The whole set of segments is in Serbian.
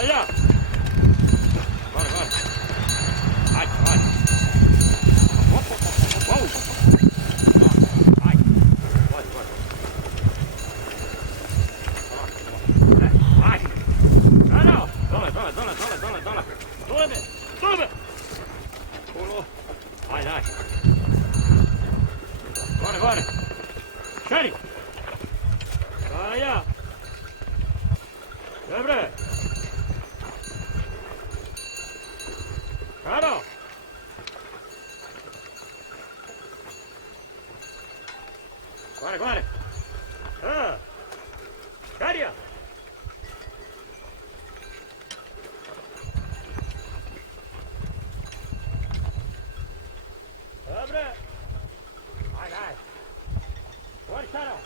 Olha! Bora, bora! Vai, vai! Opa, opa, opa, opa! Vai! Bora, bora! Vai! Ah, não! Dole, dole, dole, dole, dole, dole! Dole, dole! Pulou! Vai, vai! Bora, bora! Shani! Olha! Dobra! Karo! Bora, bora! Ah! Daria! Dobra! Vai, vai! Bora, Karo!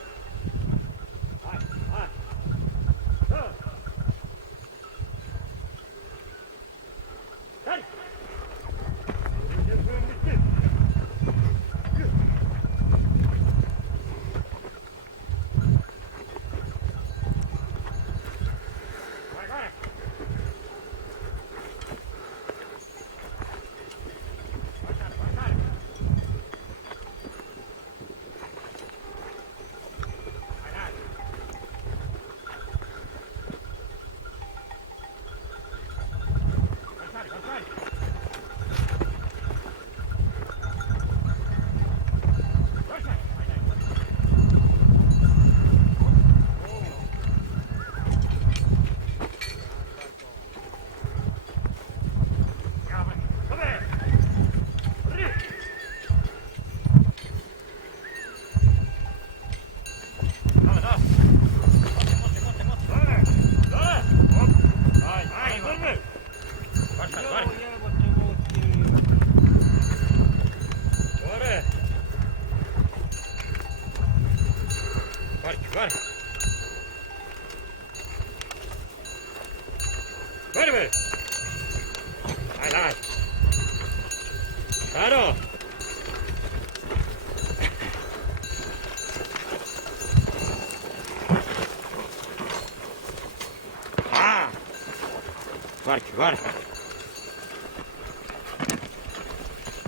Vai, vai! Ah! Dai! Vai, vai! Passare, passare! Vai, dai! Passare, passare! Passare! Vai, dai! Cavoli! Dov'è? Lì! Dove, dove? Motte, motte, motte! Dove? Dove? Vai, vai, vai! Guarda, guarda! Guarda! Guarda, guarda! Guarda, guarda! Dai, dai! Caro! Ah! Guarda, guarda!